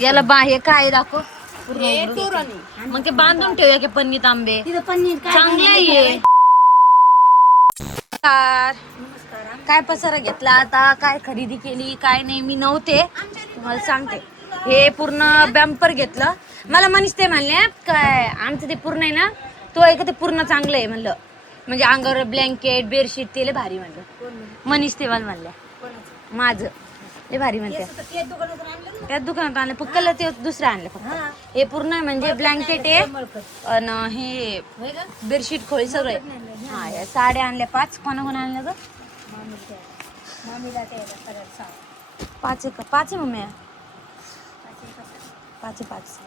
याला हे काय दाखव मग ते बांधून ठेवूया की पन्नीत आंबे चांगले आहे. काय पसारा घेतला आता, काय खरेदी केली काय नाही मी नव्हते तुम्हाला सांगते. हे पूर्ण बॅम्पर घेतलं. मला मनीष ते म्हणले काय आमचं ते पूर्ण आहे ना तो आहे का ते पूर्ण चांगलं आहे म्हणलं, म्हणजे अंगावर ब्लँकेट बेडशीट ते लय भारी म्हणलं. मनीष ते मला म्हणल्या माझं लय भारी म्हणते. त्याच दुकानात आणलं फक्त ते दुसरं आणलं फक्त. हे पूर्ण म्हणजे ब्लँकेट आहे आणि हे बेडशीट खोळी सगळे. हा या साड्या आणल्या 5. कोणा आणल्या ग? 5 का? 5 आहे मम्मी. 5.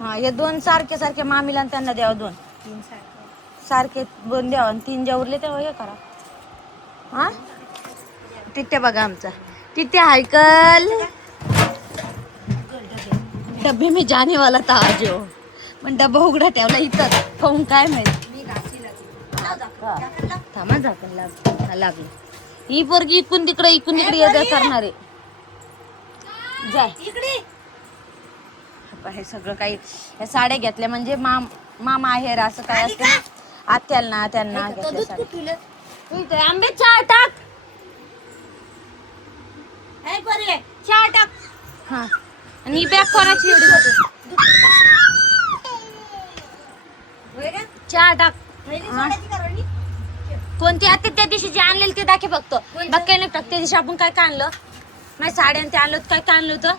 हा हे 2 सारखे मामीला आणि त्यांना द्यावं. 2 सारखे 2 द्यावं आणि 3 ज्या उरले तेव्हा हे करा. हा तिथे बघा आमचा तिथे हायकल डब्बे में जाने वाला था जो पण डब्बा उघडा ठेवला इथं खाऊन काय माहित. थांबा झाकण लागली. ही पोरगी इकून तिकडे ये करणार आहे. जाय हे सगळं काही या साड्या घेतल्या म्हणजे मामा आहेर असं काय असतं ना आत्याला त्यांना आंबे चहा टाक चहा टाक. हा आणि ही बॅग कोणाची एवढी होती? चहा टाक. कोणती आता त्या दिवशी जे आणलेलं ते दाखव फक्त बाकी नाही टाक. त्या दिवशी आपण काय आणलं माझ्या साड्या ते आणलं काय आणलं होतं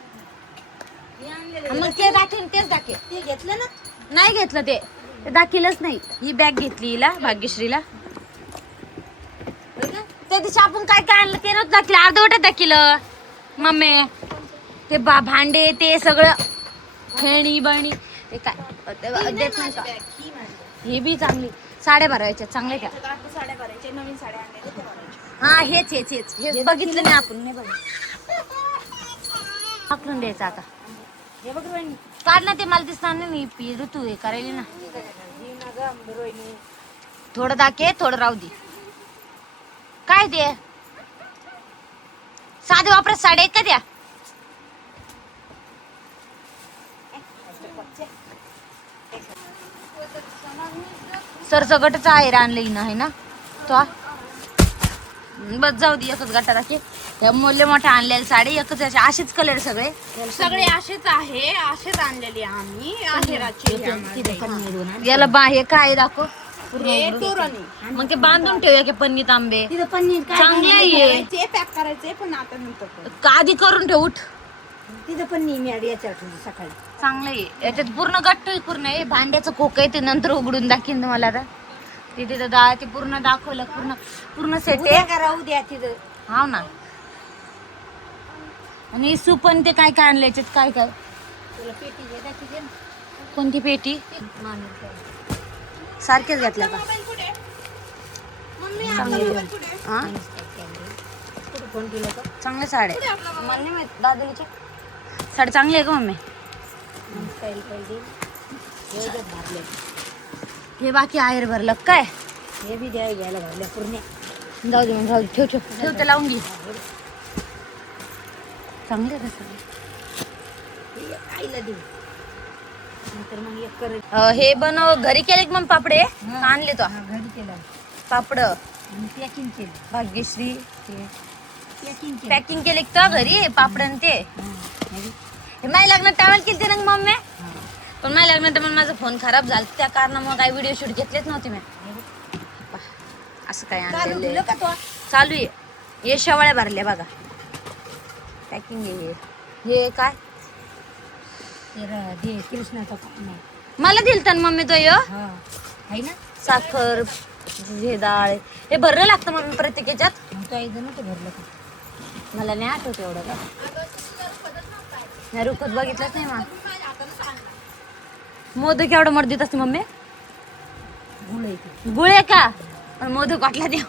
मग ते दाखव तेच दाखव. ते घेतलं ना? नाही घेतलं ते दाखिलच नाही. ही बॅग घेतली हिला भाग्यश्रीला. त्या दिवशी आपण काय आणलं ते नव्हतं दाखलं अर्धवटच दाखिलं मम्मी. ते भांडे ते सगळं खेळणी बळणी ते काय देत नाही का? ही बी चांगली साड्या भरायच्या चांगल्या त्या साड्या भरायच्या नवीन साड्या आणल्या. हा हेच बघितलं नाही आपण. नाही बघ आखलून द्यायचं आता. हे बघ रोहिणी काढ ना ते मला दिसणार नाही ऋतू हे करायला ना. थोडं दाखे थोडं राहू दे. काय ते साधे वापरत साड्या का द्या? सरसगटच आहे आणलं आहे ना तो. बस जाऊ दे एकच गटा दाखे. या मोठे मोठ्या आणलेल्या साडी एकच असेच कलर सगळे असेच आहे. असेच आणलेले आम्ही याला हे काय दाखव मग ते बांधून ठेवूया की पन्नीत आंबे चांगले आहे. ते पॅक करायचे पण आता नंतर आधी करून ठेव. उठ तिथं पण नेहमी सकाळी चांगलं आहे. याच्यात पूर्ण गट्ट पूर्ण आहे. भांड्याचं खोक आहे ते नंतर उघडून दाखीन तुम्हाला. आता तिथे ते पूर्ण दाखवलं पूर्ण सेट आहे. राहू द्या तिथं. हा ना. आणि सुपन ते काय आणलं याच्यात काय पेटी कोणती पेटी सारखेच घातल्या का? चांगल्या साड्या दादूच्या साड्या चांगल्या आहे का मम्मी? हे बाकी आहेर भरलं काय? हे बी घ्यायला भरल्या पूर्ण. जाऊ दे मग राहू दे. ठेव ते लावून घे. चांगले आईला दे नंतर मग एक कर. हे बनव घरी केले मग पापडे आणले तो घरी केलं पापड पॅकिंग केलं. भाग्यश्री पॅकिंग पॅकिंग केले का घरी पापड ते. माझ्या लग्नात ट्रॅव्हल केली ना मम्मी. पण माझ्या लग्नात पण माझा फोन खराब झाला त्या कारणामुळे काही व्हिडिओ शूट घेतलेच नव्हते मी. असं काय आणलेलं चालू आहे. हे शेवाळ्या भरल्या बघा पॅकिंग. हे काय कृष्णाचा मला दिल तर मम्मी तो आहे ना साखर हे डाळ हे भरलं लागतं मम्मी प्रत्येक याच्यात. भरलं मला नाही आठवत एवढं का नाही रुखत बघितलंच नाही मग. मोदक एवढं मर देत असते मम्मी. गुळे का पण मोदक वाटला देव.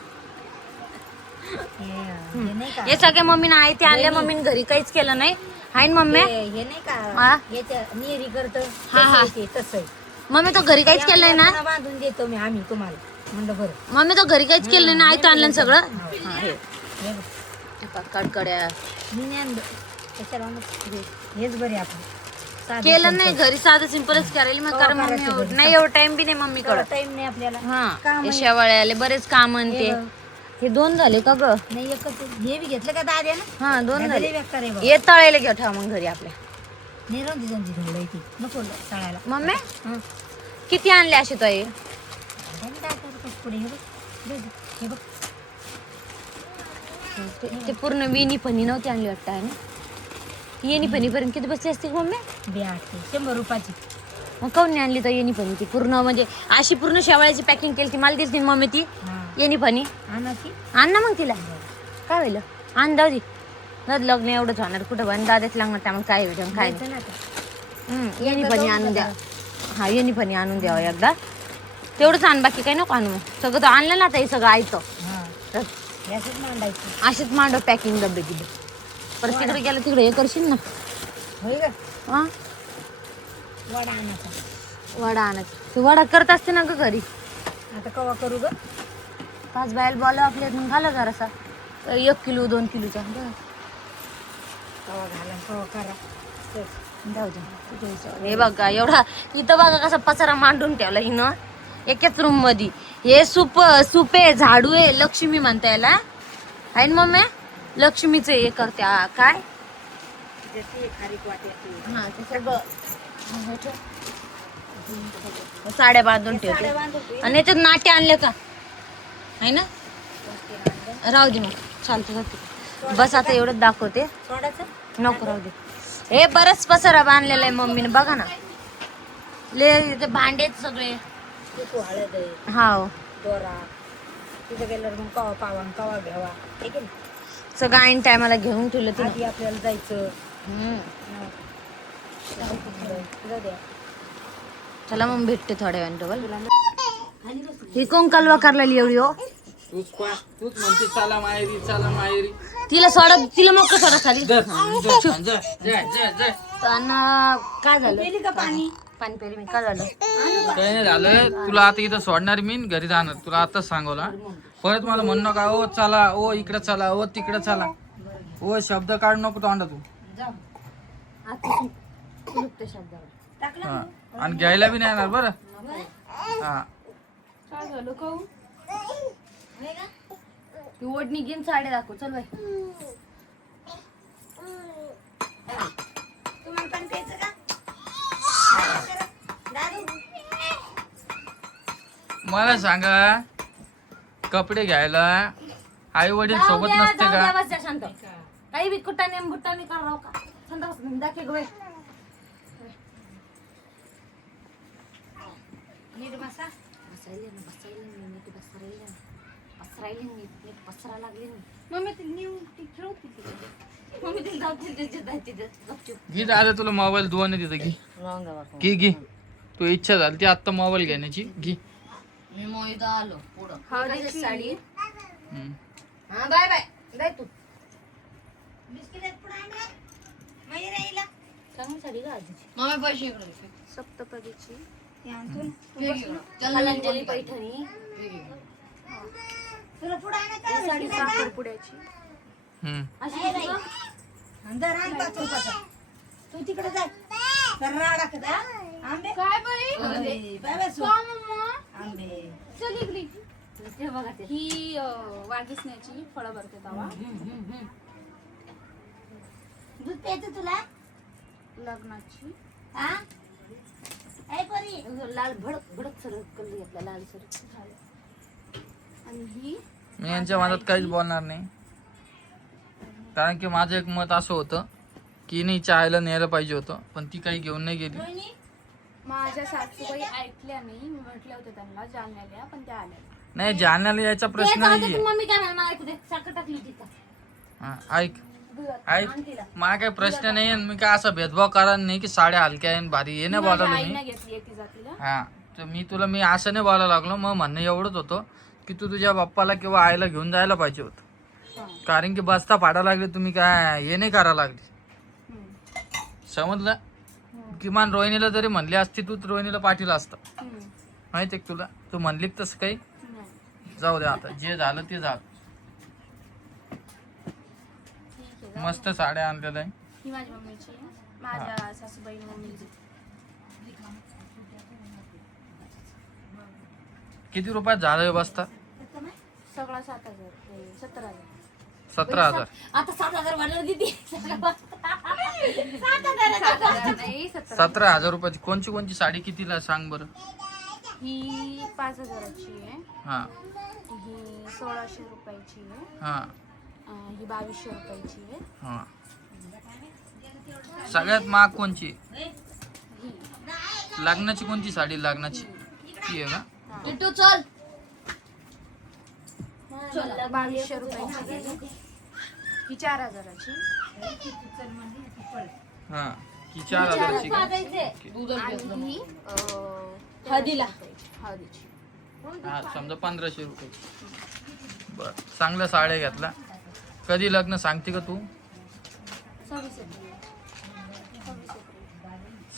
हे सगळे मम्मीने आहे ते आणले. मम्मीने घरी काहीच केलं नाही आहे ना मम्मी. हे नाही का निरी करत. हा तसं मम्मी तो घरी काहीच केलं नाही ना. बांधून देतो मी आम्ही तुम्हाला म्हणलं बरं. मम्मी तो घरी काहीच केलं नाही. आहे तर आणलं सगळं. कडकड्या कशाला आणू? हेच बरे आपण साधं केलं नाही घरी साधं सिंपलच करायला मग कारण करायचं मम्मी घरी. नाही एवढं टाइम बी नाही मम्मी कडं टाइम नाही आपल्याला हा काम आहे. शेवाळे बरेच काम हे ते बघ. हे 2 झाले का ग नाही एकच हे बी घेतलं का दाद्या ना हा 2 झाले बेकार आहे बघ. ये तळायला घेऊ ठेवा मग घरी आपल्या नाही राहून दे जाऊन दे थोडं इथे नको तळायला मम्मी हं. किती आणले असे तो आणि काय करतो पुढे हे बघ दे, दे. हे बघ ते पूर्ण विनी पनी नव्हती आणली वाटतं आहे ना येणी पनी पर्यंत किती बसली असते मम्मी बियाते 100 रुपयाची मग काऊन नाही आणली तर येणी पनी ती पूर्ण म्हणजे अशी पूर्ण शेवाळ्याची पॅकिंग केली ती मला दिसली मम्मी ती हा येणी पनी आणा की आण ना मग तिला काय होईल आण जाऊ दे नद लग्न एवढंच होणार कुठं पण दादाच लागणार त्यामुळे काय होईल काय जायचं ना आता. येणी पनी आणून द्या हा येणी पनी आणून द्यावं एकदा तेवढंच आण बाकी काही नको आणू मग सगळं तर आणलं ना आता हे सगळं ऐकतं हा तर याच मांडायचं असेच मांडव पॅकिंग डबे दिले परत तिकडे गेलं तिकडे हे करशील ना होय का हा वडा आणायचा वडा आणायचं तू वडा करत असते ना ग घरी आता कवा करू ग 5 बायला बोलाव आपल्या घाला जरासा 1 किलो 2 किलोचा कवा घाला कवा करा चल. जाऊ दे हे बघा एवढा इथं बघा कसा पसारा मांडून ठेवला हिनं एकाच रूम मध्ये हे सूप आहे झाडू आहे लक्ष्मी म्हणता याला आहे ना मम्मी लक्ष्मीचं हे करते काय त्याची खारीक वाटायची हा ते सगळं साड्या बांधून ठेवते आणि याच्यात नाटे आणले का आहे ना राहू दे मग चालतं चालते बस आता एवढंच दाखवते सोडायचं नको राहू दे हे बरंच पसारा बांधलेला आहे मम्मीने बघा ना ले ते भांडेच सगळे तू हळद आहे हा दोरा तिथं गेल्यावर मग कवा पावा आणि कवा घ्यावा ठीक आहे ना सगळं ऐन टायमाला घेऊन ठेवलं तिने आधी आपल्याला जायचं जाऊ द्या चला मग भेटते थोड्या वेळानं डबल ही कोण कालवा करलेली एवढी हो तूच म्हणते चला माहेरी तिला सोडा तिला मोकळं सोडा खाली जाय आणि काय झालं पेली का पाणी पाणी पेरी मी काय झालं काही नाही झालं तुला आता इथं सोडणार मी घरी जाणार तुला आताच सांगवला परत मला म्हणू नका ओ चला ओ इकडे चला ओ तिकडे चला ओ शब्द काढू नको तोंडा तू आता लुप्त शब्दावर हा. आणि घ्यायला बी नाही येणार बरं हा काय झालं काऊ ती ओढणी घेऊन साड्या दाखव चल बाई तुम्हाला पण प्यायचं का दादू मला सांगा कपडे घ्यायला आई वडील सोबत नसते का बस शांत काही बी कुटाने बुटाने करावं का शांत बस दाखव गं बाई नीट बसा पसरायला नीट पसरा लागले मम्मी ती न्यू ती खेळती तिकडे. मम्मी तिला जाऊ तिथे गपचूप घे दादा तुला मोबाईल दोन तिथं घे घे तू इच्छा झाली ती आत्ता मोबाईल घेण्याची घे मी मोहित आलो पुढं हा, काय त्याची- साडी हम्म. हा बाय बाय बाय तू बिस्किट पुढे आणा मयूर येईला चांगली साडी का आजीची मम्मी पैसे इकडे सप्तपदीची हे आणतून कलांजली पैठणी तुला पुढे आणा ही का साडी साखरपुड्याची हम्म. अशी किती गं? अंदर आण 5 रुपयाचा तू तिकडे जाय तर राडा का आंबे काय बाई अरे बाबा सो का मम्मा आंबे चल इकडे ते बघा ते ही वागिसण्याची फळं भरते तवा दूध प्यायचं तुला लग्नाची हा ऐ परी लाल भडक भडक सर कलर घेतला लाल सर आणि ही मी यांच्या मनात काहीच बोलणार नाही कारण की माझं एक मत असं होतं की नाही चायला न्यायला पाहिजे होतं पण ती काही घेऊन नाही गेली माझ्या सासूबाई ऐकल्या नाही मी म्हटले होते त्यांना जालन्याला पण त्या आल्या नाही जालन्याला यायचा प्रश्न नाहीये मम्मी काय म्हणा ऐकू दे साखर टाकली तिथं हा, ऐक मला काही प्रश्न नाही आणि मी काय असा भेदभाव करा नाही की साड्या हलक्या आहे भारी हे नाही बोलायला मी आईने घेतली ती जातीला हा तर मी असं नाही बोलायला लागलो मग म्हणणं एवढंच होतं की तू तुझ्या बाप्पाला किंवा आईला घेऊन जायला पाहिजे होतं कारण की बस्ता फाडा लागले तुम्ही काय हे नाही करा लागली समजलं किमान रोहिणीला जरी म्हणली असती तू रोहिणीला पाठीला असतं माहिती आहे तुला तू म्हणली तसं काही जाऊ दे आता जे झालं ते झालं मस्त साड्या आणलेल्या आहे ही माझ्या मम्मीची आहे. माझ्या सासूबाई मम्मीची. किती रुपयात झालं बसता? सगळा 7,000 17,000. 17,000. आता 7,000 वाढलं किती? 7,000 नाही 17,000. 17,000 रुपयाची कोणची साडी कितीला सांग बरं? ही 5,000ची आहे. हा ही 1,600 रुपयाची आहे. हा ही 2,200 रुपयाची आहे. हा. सगळ्यात महाग कोणची? ही लग्नाची कोणती साडी? लग्नाची ती आहे का? टिटू चल. 2,200 रुपयाची आहे. ही 4,000ची. हा ही 4,000ची का? आणि ही हळदीला. हळदीची. हा समजा 1,500 रुपये. बर चांगल्या साड्या घेतला. कधी लग्न सांगते का तू? 26 एप्रिल.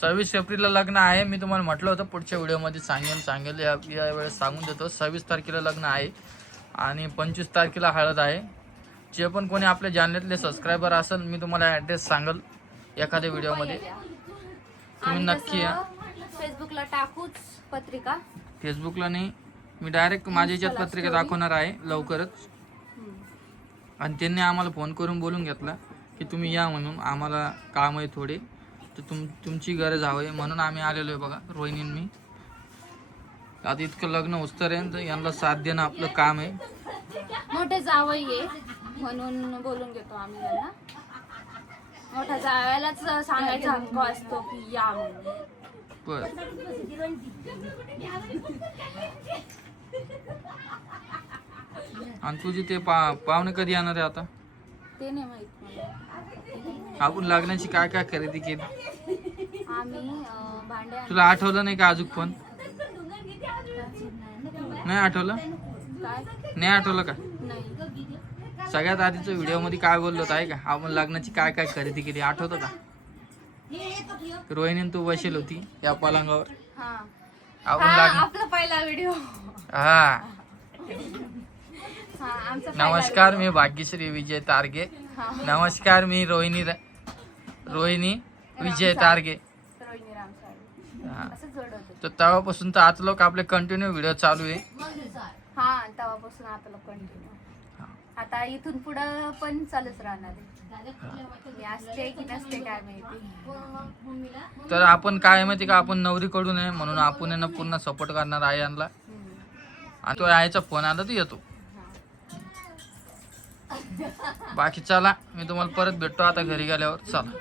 26 एप्रिलला लग्न आहे. मी तुम्हाला म्हटलं होतं पुढच्या व्हिडिओमध्ये सांगेल या वेळेस सांगून देतो. 26 तारखेला लग्न आहे आणि 25 तारखेला हळद आहे. जे पण कोणी आपल्या चॅनलतले सबस्क्रायबर असेल मी तुम्हाला ॲड्रेस सांगेल एखाद्या व्हिडिओमध्ये. तुम्ही नक्की या. फेसबुकला टाकूच पत्रिका. फेसबुकला नाही, मी डायरेक्ट माझ्या याच्यात पत्रिका दाखवणार आहे लवकरच. आणि त्यांनी आम्हाला फोन करून बोलून घेतला की तुम्ही या म्हणून, आम्हाला काम आहे थोडे, तर तुमची गरज हवी म्हणून आम्ही आलेलो आहे. बघा रोहिणी आणि मी आता इतकं लग्न उस्तपर्यंत यांना साथ देणं आपलं काम आहे. मोठे जावई आहे म्हणून बोलून घेतो आम्ही त्यांना. मोठ्या जावयालाच सांगायचा हक्क असतो की या म्हणून. बर आणि तुझी ते पाहुणे कधी येणार आहे आता? ते नाही माहित मला. आपण लग्नाची काय काय खरेदी केली? आम्ही भांडे तुला आठवलं नाही का अजून पण? नाही आठवलं? काय नाही आठवलं का? नाही. सगळ्यात आधीच्या व्हिडिओ मध्ये काय बोललो होतं आहे का? आपण लग्नाची काय काय खरेदी केली आठवतं का? रोहिणी तू बसेल होती या पलंगावर. हा आपण हा, लग्न आपला पहिला व्हिडिओ. हा. हा आमचा पहिला नमस्कार मी भाग्यश्री विजय तारगे. हा. नमस्कार मी रोहिणी विजय तारगे. रोहिणी रामसाहेब. हा. असं जोड होतं. तर तेव्हापासून तर आज लोक आपले कंटिन्यू व्हिडिओ चालू आहे. हा तेव्हापासून आता लोक कंटिन्यू. आता इथून पुढं पण चालूच राहणार आहे. मी असते की नसते काय माहिती. तर आपण काय माहिती का, आपण नवरीकडून आहे म्हणून आपण यांना पूर्ण सपोर्ट करणार आहे यांना. आणि तो आईचा फोन आला तर येतो. बाकी चला मी तुम्हाला परत भेटतो आता घरी गेल्यावर. चला.